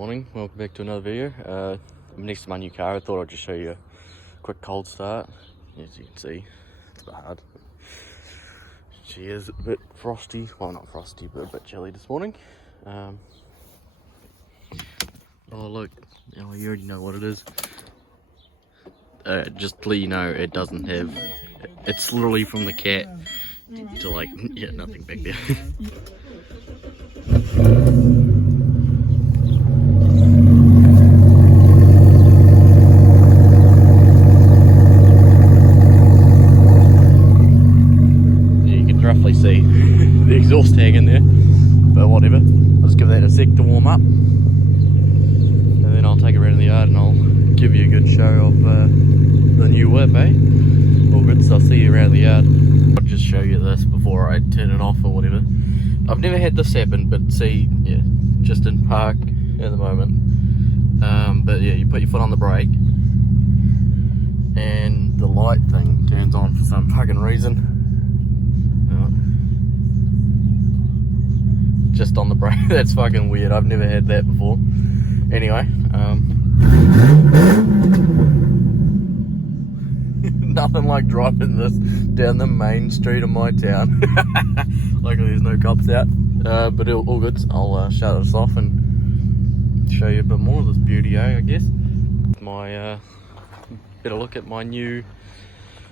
Morning, welcome back to another video. I'm next to my new car. I thought I'd just show you a quick cold start. As you can see, it's a bit hard. She is a bit frosty, well not frosty, but a bit chilly this morning. Oh look, oh, you already know what it is. Just to let you know, it doesn't have, it's literally from the cat to like, yeah, nothing back there. Roughly see the exhaust tag in there, but whatever. I'll just give that a sec to warm up, and then I'll take it around the yard and I'll give you a good show of the new whip, eh? All good, so I'll see you around the yard. I'll just show you this before I turn it off or whatever. I've never had this happen, but see, yeah, just in park at the moment. But yeah, you put your foot on the brake and the light thing turns on for some fucking reason. Just on the brake. That's fucking weird. I've never had that before. Anyway, nothing like driving this down the main street of my town. Luckily there's no cops out, but all good. I'll shut this off and show you a bit more of this beauty, I guess. My better look at my new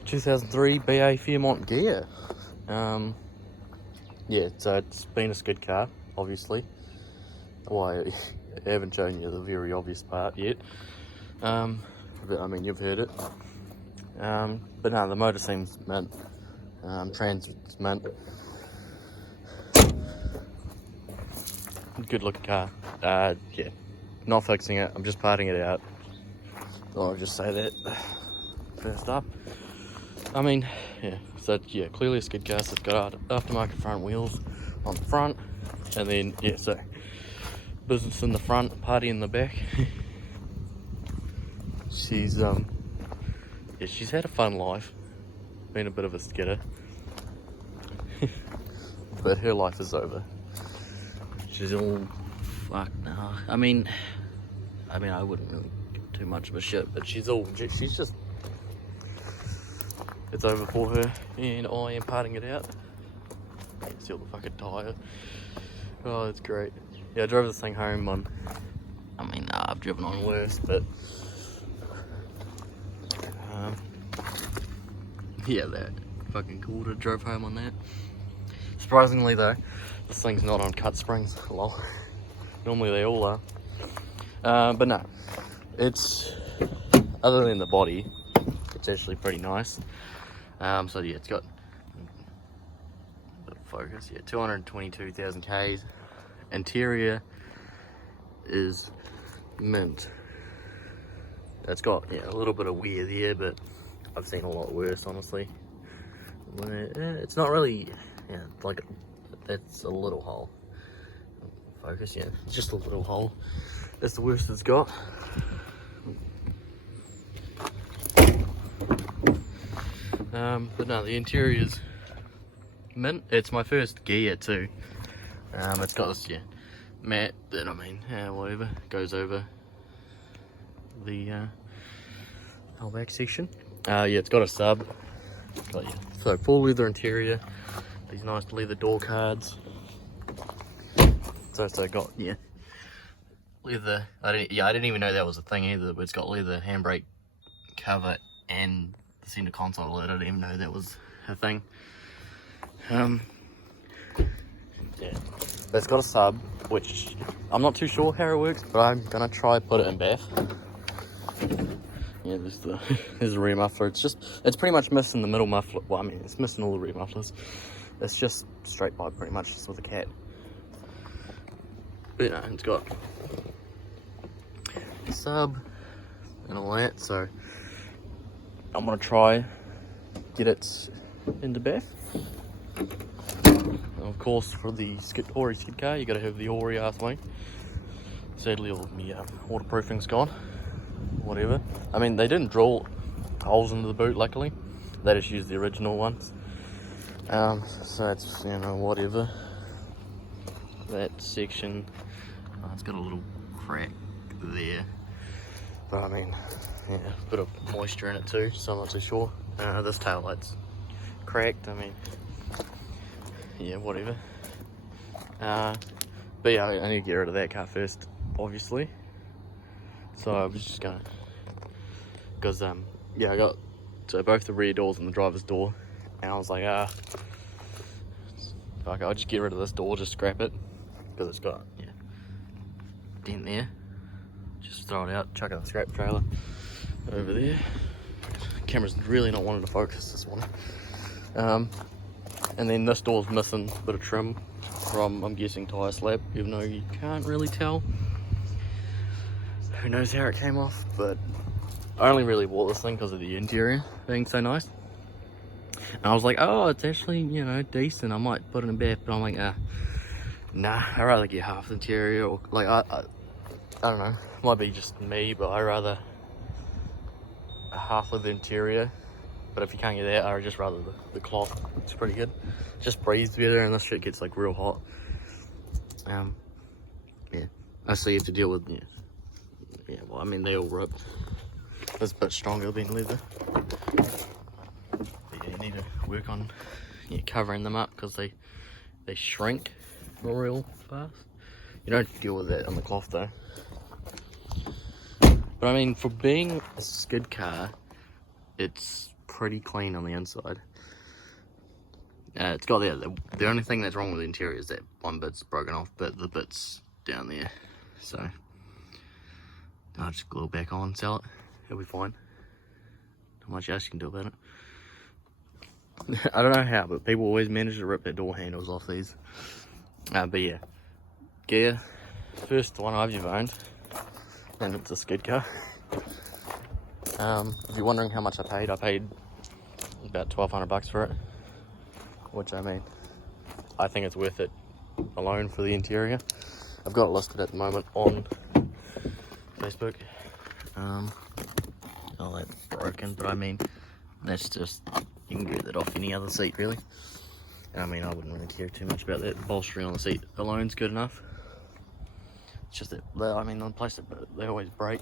2003 BA Fairmont Ghia. Yeah, so it's been a skid car, obviously. Well, I haven't shown you the very obvious part yet. But I mean, you've heard it. But no, the motor seems mint. Transit's mint. Good looking car. Yeah, not fixing it, I'm just parting it out. I'll just say that first up. I mean, yeah, so yeah, clearly a skid car, so it's got aftermarket front wheels on the front, and then, yeah, so business in the front, party in the back. She's, yeah, she's had a fun life, been a bit of a skidder, but her life is over. She's all fucked now. I mean, I wouldn't really give too much of a shit, but she's just, it's over for her, and I am parting it out. You can see all the fucking tyre. Oh, that's great. Yeah, I drove this thing home on, I've driven on worse, but yeah, that fucking cool to drove home on that. Surprisingly though, this thing's not on cut springs. Lol. Normally they all are. But no, it's, other than the body, it's actually pretty nice. So yeah, it's got a bit of focus, yeah, 222,000 Ks. Interior is mint. It's got, yeah, a little bit of wear there, but I've seen a lot worse, honestly. It's not really, yeah, like, that's a little hole. Focus, yeah, it's just a little hole. That's the worst it's got. But no, the interior's mint. It's my first Ghia too. It's got this, yeah, mat that, whatever, goes over the whole back section. Yeah, it's got a sub. Got, yeah, so full leather interior. These nice leather door cards. So I got, yeah, leather. I didn't even know that was a thing either. But it's got leather handbrake cover and the center console. I didn't even know that was a thing. Yeah, but it's got a sub, which I'm not too sure how it works, but I'm gonna try put it in bath. Yeah, there's the rear muffler. It's pretty much missing the middle muffler. Well, it's missing all the rear mufflers. It's just straight pipe, pretty much, just with a cat. But yeah, it's got a sub and all that, so I'm gonna try get it into bath. And of course, for the Ori skid car, you gotta have the Ori ass way. Sadly, all of my waterproofing's gone. Whatever. They didn't drill holes into the boot, luckily. They just used the original ones. So it's, whatever. That section, it's got a little crack there. But I mean, yeah, a bit of moisture in it too, so I'm not too sure. This tail light's cracked, I mean, yeah, whatever. But yeah, I need to get rid of that car first, obviously. So I was just gonna, because yeah, I got both the rear doors and the driver's door, and I was like, fuck, I'll just get rid of this door, just scrap it, because it's got, yeah, dent there. Just throw it out, chuck it in the scrap trailer over there. Camera's really not wanting to focus this one. And then this door's missing a bit of trim from, I'm guessing, tyre slab, even though you can't really tell. Who knows how it came off, but I only really bought this thing because of the interior being so nice. And I was like, oh, it's actually, you know, decent, I might put it in back, but I'm like, nah, I'd rather get half the interior, or like, I don't know, it might be just me, but I'd rather half of the interior. But if you can't get that, I'd just rather the cloth. It's pretty good. Just breathes better, and this shit gets like real hot. Yeah. I see you have to deal with, yeah, well, I mean, they all rip. It's a bit stronger than leather. But yeah, you need to work on covering them up, because they shrink real fast. You don't deal with that on the cloth though. But I mean, for being a skid car, it's pretty clean on the inside. It's got the only thing that's wrong with the interior is that one bit's broken off, but the bit's down there. So I'll just glue it back on, sell it. It'll be fine. Not much else you can do about it. I don't know how, but people always manage to rip their door handles off these. But yeah, Ghia, first one I've ever owned, and it's a skid car. If you're wondering how much I paid about $1,200 for it, which, I mean, I think it's worth it alone for the interior. I've got it listed at the moment on Facebook. Oh, that's broken, but I mean, that's just, you can get that off any other seat really. And I mean, I wouldn't really care too much about that. The bolstering on the seat alone's good enough. It's just that, I mean, on plastic, they always break,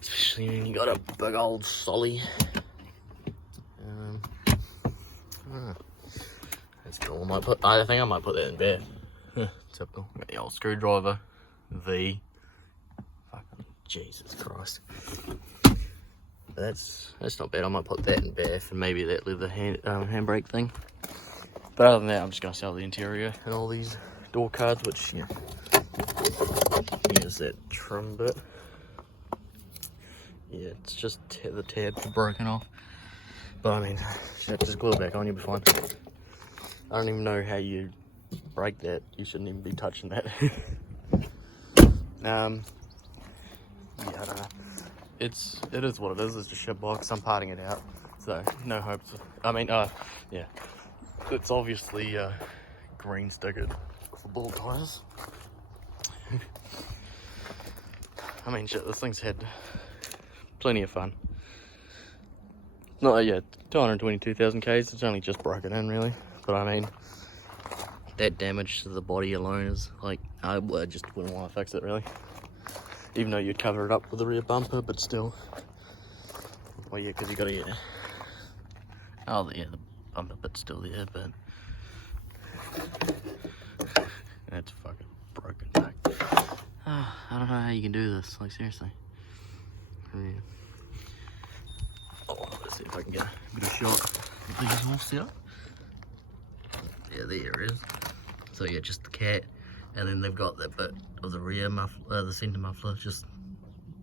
especially when you got a big old solly. That's cool. I think I might put that in bed. Typical. Got the old screwdriver. Fucking Jesus Christ. That's not bad. I might put that in bath, and maybe that leather handbrake thing. But other than that, I'm just gonna sell the interior and all these door cards, which, yeah, here's that trim bit. Yeah, it's just the tabs are broken off. But I mean, just glue it back on, you'll be fine. I don't even know how you break that. You shouldn't even be touching that. Yeah, I don't know. It is what it is. It's a shit box. I'm parting it out, so no hopes. I mean, yeah, it's obviously green stickered for ball tires. I mean, shit, this thing's had plenty of fun. Not yet, 222,000 Ks. It's only just broken in, really. But I mean, that damage to the body alone is like, I just wouldn't want to fix it, really. Even though you'd cover it up with the rear bumper, but still. Well, yeah, because you got to, yeah. Oh, yeah, the bumper bit's still there, but that's fucking broken back. I don't know how you can do this, like, seriously. Yeah. Oh, let's see if I can get a good shot of these all set up. Yeah, there it is. So yeah, just the cat, and then they've got that bit of the rear muffler, the centre muffler, just,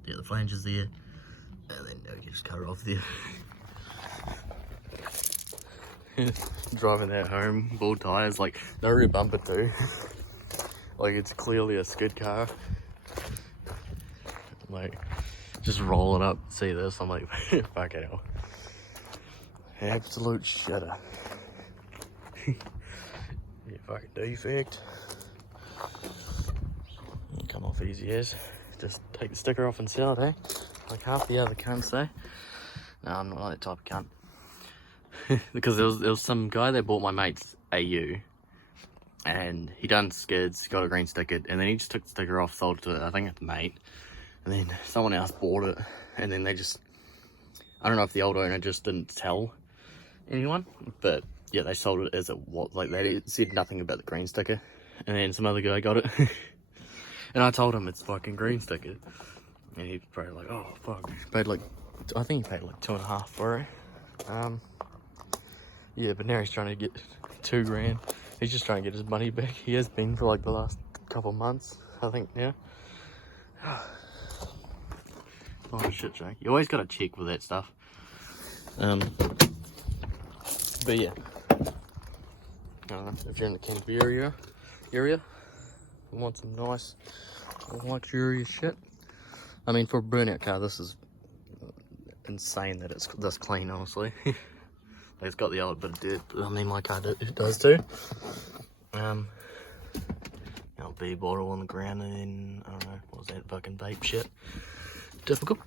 yeah, the flanges there, and then you just cut it off there. Driving that home, ball tyres, like, no rear bumper too. Like, it's clearly a skid car. Like, just rolling up, see this, I'm like, fuck it hell. Absolute shitter. Yeah, fucking defect. Come off easy as. Just take the sticker off and sell it, eh? Like half the other cunts say. No, I'm not that type of cunt. Because there was some guy that bought my mate's AU. and he done skids, got a green sticker, and then he just took the sticker off, sold it to, I think, it's mate, and then someone else bought it, and then they just, I don't know if the old owner just didn't tell anyone, but yeah, they sold it as it was, like they said nothing about the green sticker, and then some other guy got it, and I told him it's fucking green sticker, and he probably like, oh fuck, paid like, I think he paid like 2.5 for it, yeah, but now he's trying to get 2 grand. He's just trying to get his money back. He has been for like the last couple months, I think now. Oh shit, Jake. You always gotta check with that stuff. But yeah. I don't know, if you're in the Canterbury area, you want some nice, luxurious shit. I mean, for a burnout car, this is insane that it's this clean, honestly. It's got the old bit of dirt, but I mean, my car it does too. Beer bottle on the ground, and then, I don't know, what was that fucking vape shit? Typical.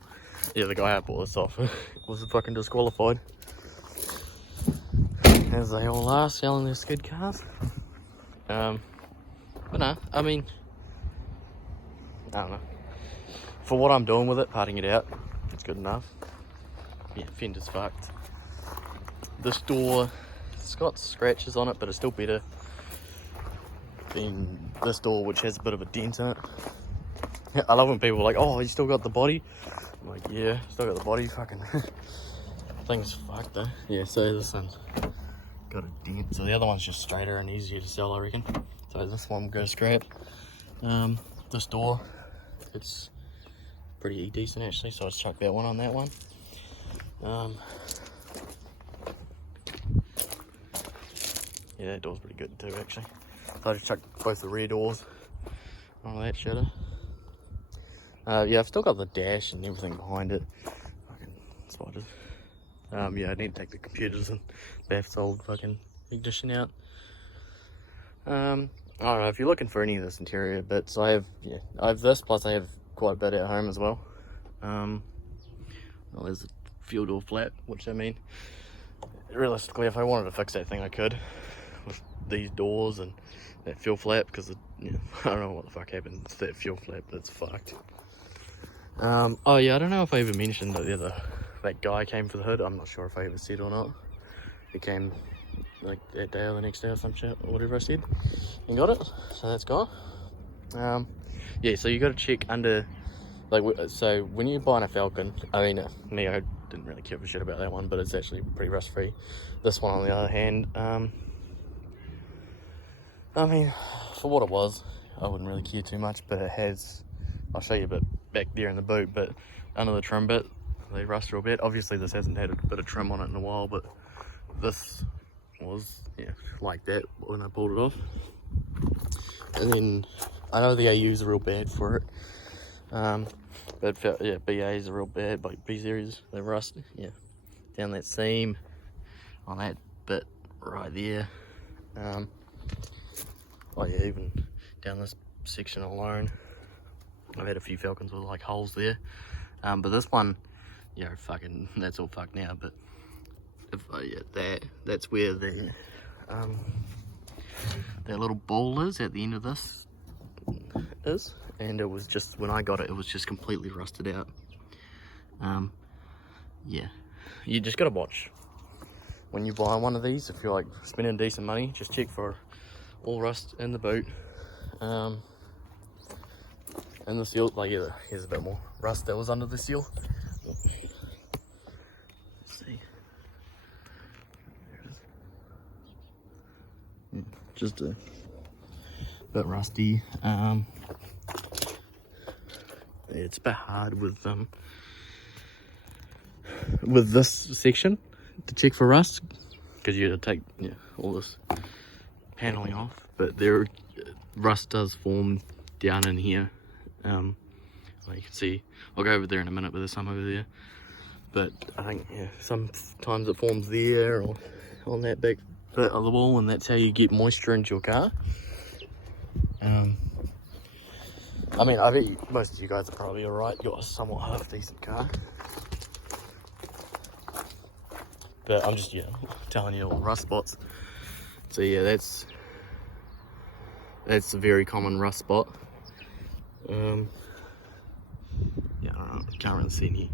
Yeah, the guy I bought this off was fucking disqualified. As they all are, selling their skid cars. But no, I mean, I don't know. For what I'm doing with it, parting it out, it's good enough. Yeah, fender's fucked. This door, it's got scratches on it, but it's still better than this door, which has a bit of a dent in it. I love when people are like, oh, you still got the body? I'm like, yeah, still got the body, fucking thing's fucked though. Yeah, so this one's got a dent, so the other one's just straighter and easier to sell, I reckon. So this one will go scrap. This door, it's pretty decent actually, so I'll just chuck that one on that one. Yeah, that door's pretty good too, actually. So I just chucked both the rear doors on that shitter. Yeah, I've still got the dash and everything behind it. Fucking spiders. Yeah, I need to take the computers and Beth's old fucking ignition out. I don't know, if you're looking for any of this interior bits, I have this, plus I have quite a bit at home as well. Well, there's a fuel door flap, which I mean, realistically, if I wanted to fix that thing, I could. With these doors and that fuel flap, because I don't know what the fuck happened to that fuel flap, that's fucked. Oh yeah, I don't know if I ever mentioned that that guy came for the hood. I'm not sure if I ever said or not. He came like that day or the next day or some shit, or whatever I said, and got it, so that's gone. Yeah, so you got to check under, like, so when you're buying a Falcon, I mean, me, I didn't really care for shit about that one, but it's actually pretty rust free. This one on the other hand, I mean, for what it was, I wouldn't really care too much, but it has, I'll show you a bit back there in the boot, but under the trim bit, they rust real bad. Obviously this hasn't had a bit of trim on it in a while, but this was, yeah, like that when I pulled it off. And then, I know the AUs are real bad for it, but yeah, BAs are real bad, like B-series, they rust, yeah, down that seam, on that bit right there. Oh yeah, even down this section alone, I've had a few Falcons with like holes there, but this one, you know, fucking, that's all fucked now. But if yeah, that's where the that little ball is at the end of this is, and it was just, when I got it, it was just completely rusted out. Yeah, you just gotta watch when you buy one of these. If you're like spending decent money, just check for all rust in the boot, and the seal. Like, yeah, here's a bit more rust that was under the seal. Let's see, there it is. Yeah, just a bit rusty. It's a bit hard with this section to check for rust, because you have to take, yeah, all this paneling off, but there rust does form down in here. Like you can see, I'll go over there in a minute, but there's some over there. But I think, yeah, sometimes it forms there or on that back bit of the wall, and that's how you get moisture into your car. I mean, I bet most of you guys are probably alright. You've got a somewhat half decent car. But I'm just, yeah, telling you all rust spots. So yeah, that's That's a very common rust spot. Yeah, I don't know, can't really see any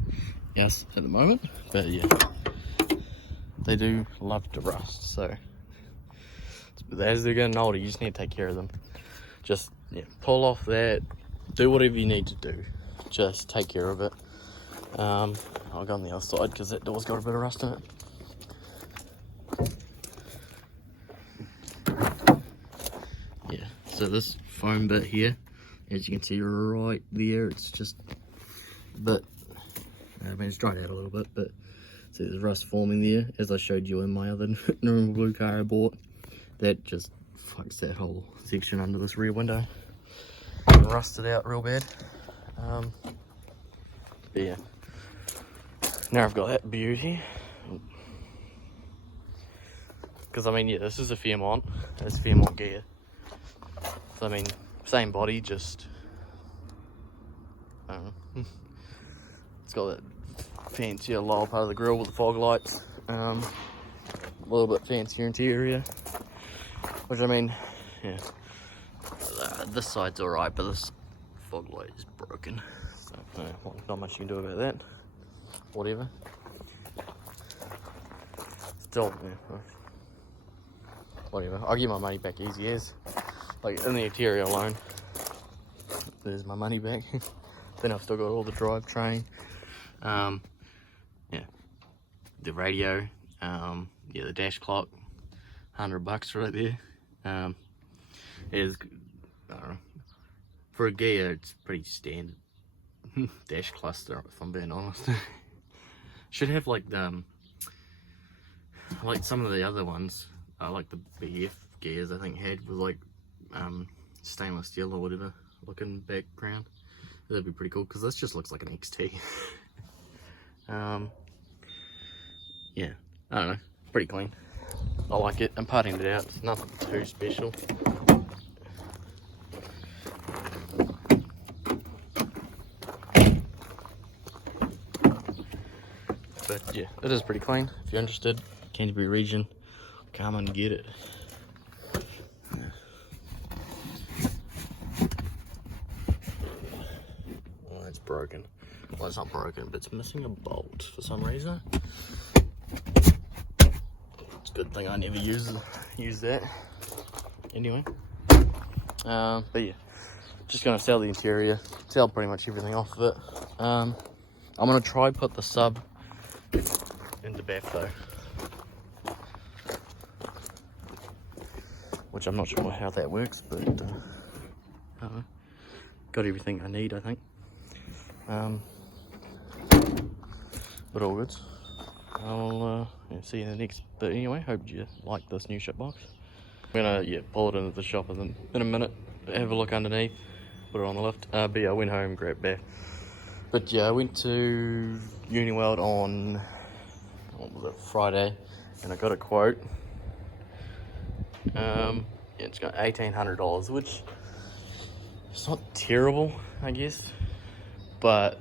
else at the moment, but yeah, they do love to rust. So as they're getting older, you just need to take care of them. Just pull off that, do whatever you need to do, just take care of it. I'll go on the other side because that door's got a bit of rust in it. Yeah, so this foam bit here, as you can see right there, it's just a bit, I mean it's dried out a little bit, but see there's rust forming there, as I showed you in my other normal blue car I bought. That just fucks that whole section under this rear window. Rusted out real bad. But yeah, now I've got that beauty. Because I mean, yeah, this is a Fairmont. It's Fairmont Ghia. So I mean, same body, just I don't know. It's got that fancier lower part of the grille with the fog lights. A little bit fancier interior. Which I mean, yeah, this side's alright, but this fog light is broken. So, not much you can do about that. Whatever. Still, yeah, whatever. I'll give my money back easy as. Like, in the interior alone, there's my money back. Then I've still got all the drivetrain. Yeah, the radio, yeah, the dash clock, $100 right there. Is, I don't know, for a Ghia it's pretty standard dash cluster, if I'm being honest. Should have like the like some of the other ones, like the BF Ghias I think had with like stainless steel or whatever looking background. That'd be pretty cool, because this just looks like an XT. Yeah, I don't know, pretty clean. I like it. I'm parting it out. It's nothing too special. But yeah, it is pretty clean. If you're interested, Canterbury region, come and get it. Oh, it's broken. Well, it's not broken, but it's missing a bolt for some reason. Good thing I never use that anyway. But yeah, just gonna sell the interior, sell pretty much everything off of it. I'm gonna try put the sub in the back though, which I'm not sure how that works, but got everything I need, I think. But all good. I'll see you in the next bit anyway. Hope you like this new ship box. I'm gonna pull it into the shop and then in a minute have a look underneath, put it on the lift. But yeah, I went home, grabbed bath. But yeah, I went to Uniworld on, what was it, Friday, and I got a quote. Yeah, it's got $1,800, which it's not terrible, I guess, but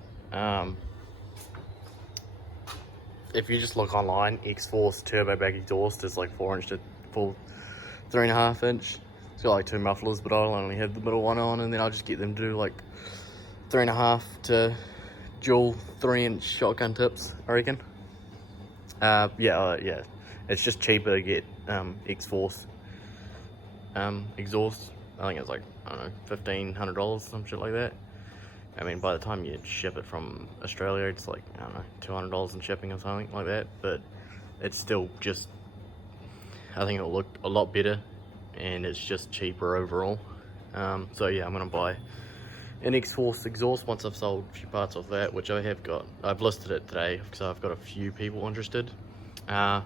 if you just look online, X-Force turbo back exhaust is like 4-inch to full 3.5 inch. It's got like 2 mufflers, but I'll only have the middle one on, and then I'll just get them to do like 3.5 to dual 3-inch shotgun tips, I reckon. Yeah, it's just cheaper to get X-Force exhaust. I think it's like, I don't know, $1,500, some shit like that. I mean, by the time you ship it from Australia, it's like, I don't know, $200 in shipping or something like that. But it's still just, I think it'll look a lot better, and it's just cheaper overall. So yeah, I'm gonna buy an X-Force exhaust once I've sold a few parts of that, which I have got. I've listed it today, so I've got a few people interested. But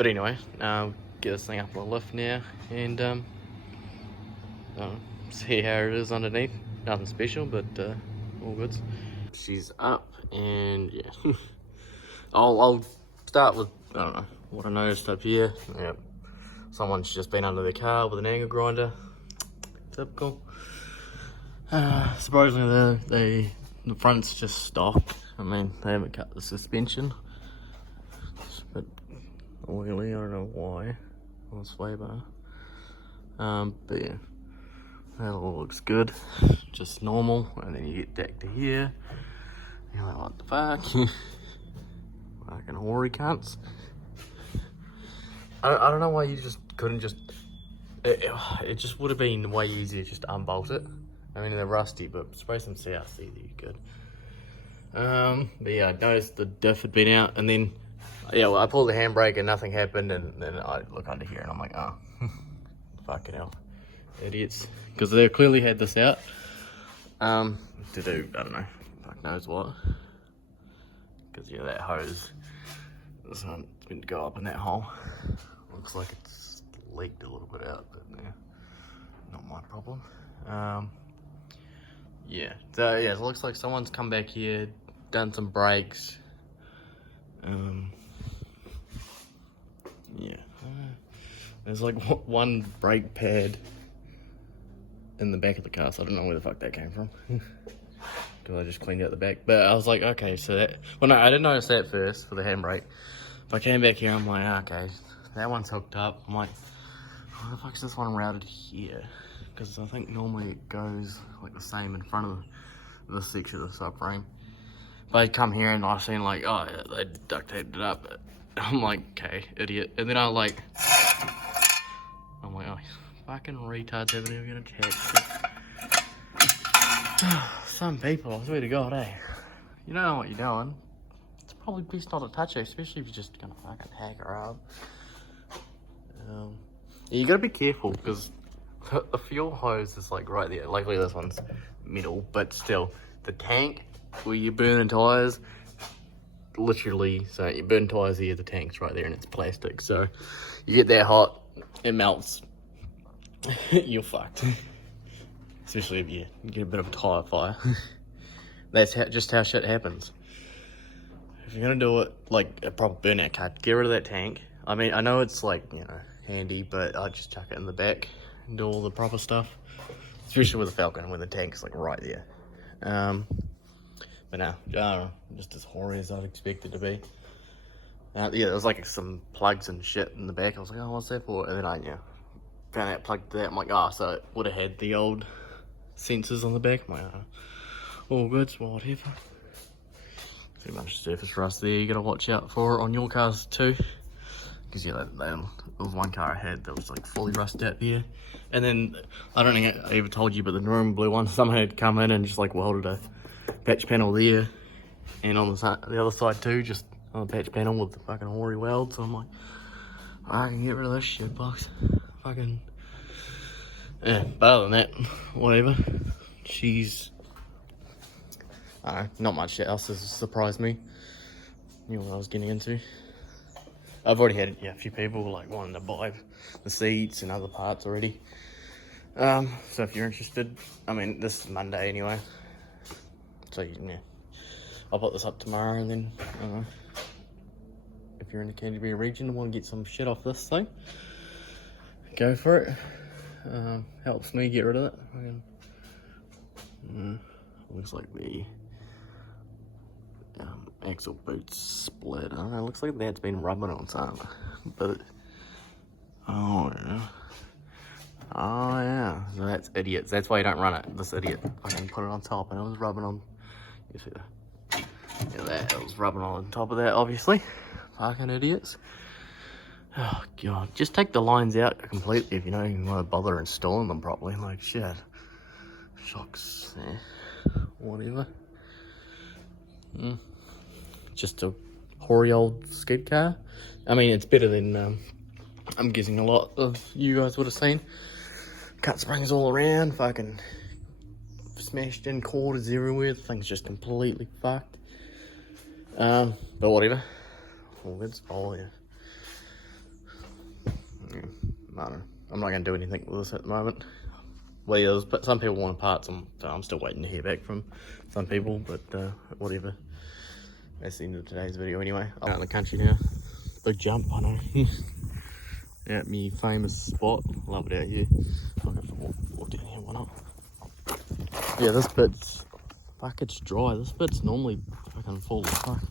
anyway, get this thing up on the lift now, and see how it is underneath. Nothing special, but all good. She's up, and yeah. I'll start with, I don't know, what I noticed up here. Yep. Someone's just been under their car with an angle grinder. Typical. Supposedly the front's just stock. I mean, they haven't cut the suspension. It's a bit oily, I don't know why. On the sway bar. But yeah. That all looks good, just normal. And then you get back to here. You're like, what the fuck? Fucking hoary cunts. I don't know why you just couldn't just. It just would have been way easier just to unbolt it. I mean, they're rusty, but spray some CRC, there you good. But yeah, I noticed the diff had been out, and then yeah, well, I pulled the handbrake and nothing happened, and then I look under here and I'm like, oh, fucking hell, idiots, because they clearly had this out to do, I don't know, fuck knows what, because yeah, that hose, this one's been to go up in that hole. Looks like it's leaked a little bit out, but yeah, not my problem. Yeah, so yeah, it looks like someone's come back here, done some brakes. Yeah, there's like one brake pad in the back of the car, so I don't know where the fuck that came from. Because I just cleaned out the back. But I was like, okay, so that, well no, I didn't notice that first for the handbrake. But I came back here, I'm like, okay, that one's hooked up. I'm like, why the fuck's this one routed here? Because I think normally it goes like the same in front of this section of the subframe. But I come here and I seen like, oh, yeah, they duct taped it up. I'm like, okay, idiot. And then I'm like, oh, fucking retards haven't even attached it. Some people, I swear to God, eh? You don't know what you're doing. It's probably best not to touch it, especially if you're just gonna fucking hack her up. Yeah, you gotta be careful because the fuel hose is like right there. Luckily this one's metal, but still, the tank where you're burning tires, literally, so you burn tires here, the tank's right there and it's plastic. So you get that hot, it melts, you're fucked. Especially if you get a bit of a tire fire. That's just how shit happens. If you're gonna do it like a proper burnout car, get rid of that tank. I mean, I know it's like, you know, handy, but I'd just chuck it in the back and do all the proper stuff. Especially with the Falcon, when the tank's like right there. But no, I don't know, just as hoary as I'd expect it to be. Yeah, there was like some plugs and shit in the back. I was like, oh, what's that for? And then I found that plug to that. I'm like, oh, so it would have had the old sensors on the back. I'm like, oh, all good, so whatever. Pretty much surface rust there. You gotta watch out for on your cars too. Because yeah, there was one car I had that was like fully rusted out there. And then, I don't think I ever told you, but the room blue one, someone had come in and just like welded a patch panel there. And on the other side too, just on the patch panel with the fucking hoary weld. So I'm like, I can get rid of this shit box. Fucking, yeah, but other than that, whatever. She's, I don't know, not much else has surprised me. Knew what I was getting into. I've already had a few people like wanting to buy the seats and other parts already. So if you're interested, I mean, this is Monday anyway. So yeah, I'll put this up tomorrow, and then if you're in the Canterbury region and want to get some shit off this thing, go for it. Helps me get rid of it. Looks like the axle boot's split. I don't know, it looks like that's been rubbing on something. But, oh yeah, so that's idiots. That's why you don't run it. This idiot fucking put it on top and it was rubbing on, you see that? Yeah, that, it was rubbing on top of that, obviously. Fucking idiots. Oh God, just take the lines out completely if you don't even want to bother installing them properly. Like shit. Shocks, whatever. Just a hoary old skid car. I mean, it's better than, I'm guessing a lot of you guys would have seen. Cut springs all around, fucking smashed in quarters everywhere. The thing's just completely fucked. But whatever. All good. Oh yeah. I don't know. I'm not going to do anything with this at the moment. Well, yeah, but some people want parts, so I'm still waiting to hear back from some people, but whatever. That's the end of today's video anyway. I'm out in the country now. Big jump, I know. At me famous spot. Love it out here. I'll go for a walk down here, why not? Yeah, this bit's, fuck, it's dry. This bit's normally fucking full as fuck.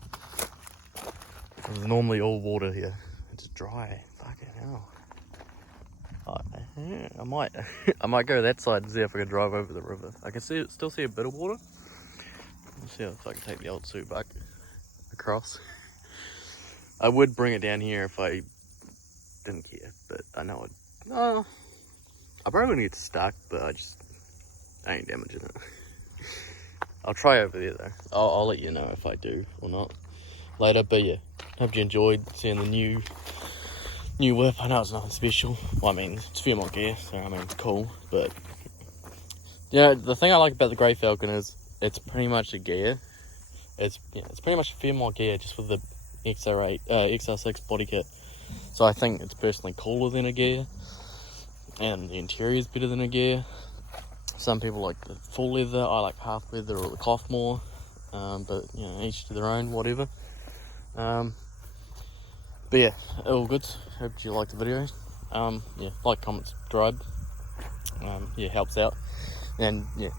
There's normally all water here. It's dry. Fucking hell. Oh, Yeah, I might I might go that side and see if I can drive over the river. I can still see a bit of water. Let's see if I can take the old Subac across. I would bring it down here if I didn't care, but I know it. I probably wouldn't get stuck, but I ain't damaging it. I'll try over there though. I'll let you know if I do or not later. But yeah, hope you enjoyed seeing the new whip. I know it's nothing special. Well, I mean, it's Fairmont gear, so I mean, it's cool. But yeah, the thing I like about the Grey Falcon is it's pretty much a gear. It's pretty much a Fairmont gear, just with the XR8, XR6 body kit. So I think it's personally cooler than a gear, and the interior is better than a gear. Some people like the full leather. I like half leather or the cloth more. But you know, each to their own, whatever. But yeah, all good. Hope you liked the video. Yeah, like, comment, subscribe. Yeah, helps out. And yeah,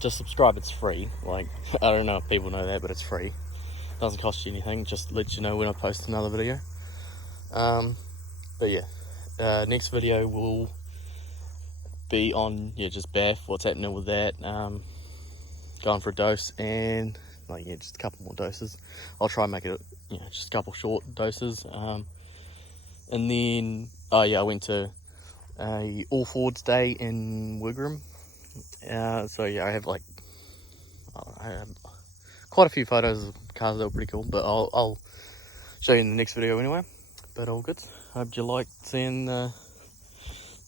just subscribe. It's free. Like, I don't know if people know that, but it's free. Doesn't cost you anything. Just lets you know when I post another video. But yeah, next video will be on just Bath, what's happening with that. Going for a dose, and like just a couple more doses. I'll try and make it just a couple short doses. And then I went to a All Fords Day in Wigram. So yeah, I have quite a few photos of cars that were pretty cool, but I'll show you in the next video anyway. But all good. Hope you liked seeing the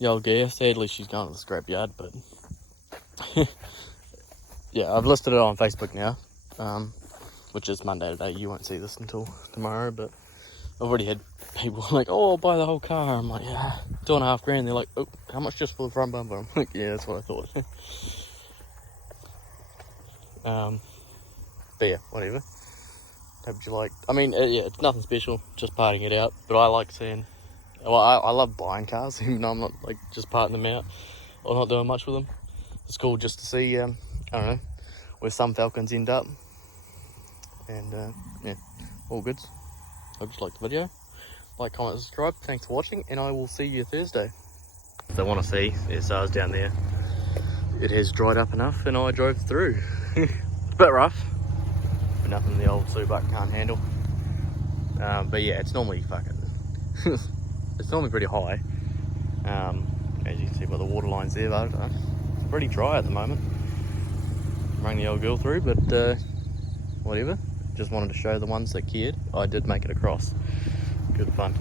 old Ghia. Sadly, she's going to the scrapyard, but yeah, I've listed it on Facebook now, which is Monday today. You won't see this until tomorrow, but I've already had people like, "Oh, I'll buy the whole car." I'm like, "Yeah, $2.5 grand." They're like, "Oh, how much just for the front bumper?" I'm like, "Yeah, that's what I thought." But yeah, whatever. Hope you liked. I mean, yeah, it's nothing special, just parting it out. But I like seeing. Well, I love buying cars, even though I'm not like just parting them out or not doing much with them. It's cool just to see, I don't know, where some Falcons end up. And yeah, all good. Hope you liked the video. Like, comment, subscribe. Thanks for watching, and I will see you Thursday. If they want to see the SRs down there, it has dried up enough, and I drove through. It's a bit rough, but nothing the old Subac can't handle. But yeah, it's normally fucking. It's normally pretty high, as you can see by the water lines there, but it's pretty dry at the moment. Rang the old girl through, but whatever. Just wanted to show the ones that cared. I did make it across. Good fun.